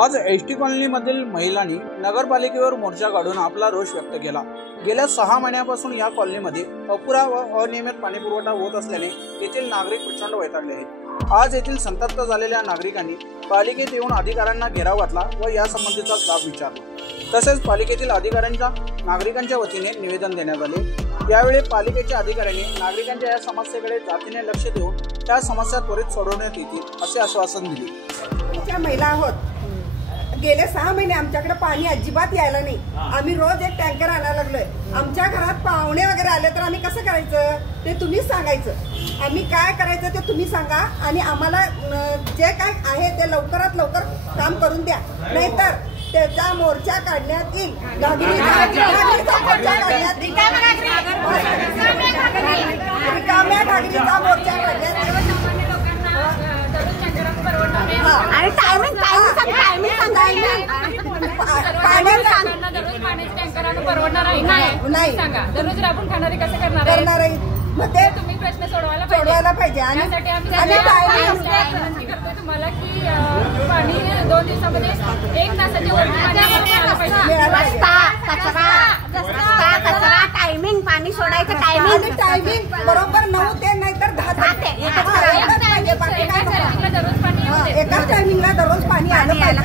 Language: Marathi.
आज एसटी कॉलनीमधील महिलांनी नगरपालिकेवर मोर्चा काढून आपला रोष व्यक्त केला। गेल्या 6 महिन्यापासून या कॉलनीमध्ये अपुरा व अनियमित पाणी पुरवठा होत असल्याने येथील नागरिक प्रचंड वैतागले आहेत। आज येथील संतप्त झालेल्या नागरिकांनी पालिकेत येऊन अधिकाऱ्यांना घेराव घातला व यासंबंधीचा जाब विचारला। तसेच पालिकेतील अधिकाऱ्यांच्या नागरिकांच्या वतीने निवेदन देण्यात आले। यावेळी पालिकेच्या अधिकाऱ्यांनी नागरिकांच्या या समस्येकडे जातीने लक्ष देऊन त्या समस्या त्वरित सोडवण्यात येतील असे आश्वासन दिले। महिला आहोत, गेले 6 महिने आमच्याकडे पाणी अजिबात यायला नाही। आम्ही रोज एक टँकर आणायला लागलोय। आमच्या घरात पाहुणे वगैरे आले तर आम्ही कसं करायचं ते तुम्हीच सांगायचं। आम्ही काय करायचं ते तुम्ही सांगा आणि आम्हाला जे काय आहे ते लवकरात लवकर काम करून द्या, नाहीतर त्याचा मोर्चा काढण्यात येईल। रिकाम्या घागरीचा मोर्चा काढण्यात येईल। आणि टायमिंग परवडणार नाही सांगा। दररोज राबून खाणारे कसं करणार आहे? मग ते तुम्ही प्रश्न सोडवायला पाहिजे। आणि विनंती करतोय तुम्हाला की पाणी 2 दिवसामध्ये 1 तासाच्या वर टायमिंग पाणी सोडायचं टायमिंग बरोबर 9 ते नाहीतर 10 दररोज पाणी एकाच टायमिंगला दररोज पाणी आलं पाहिजे।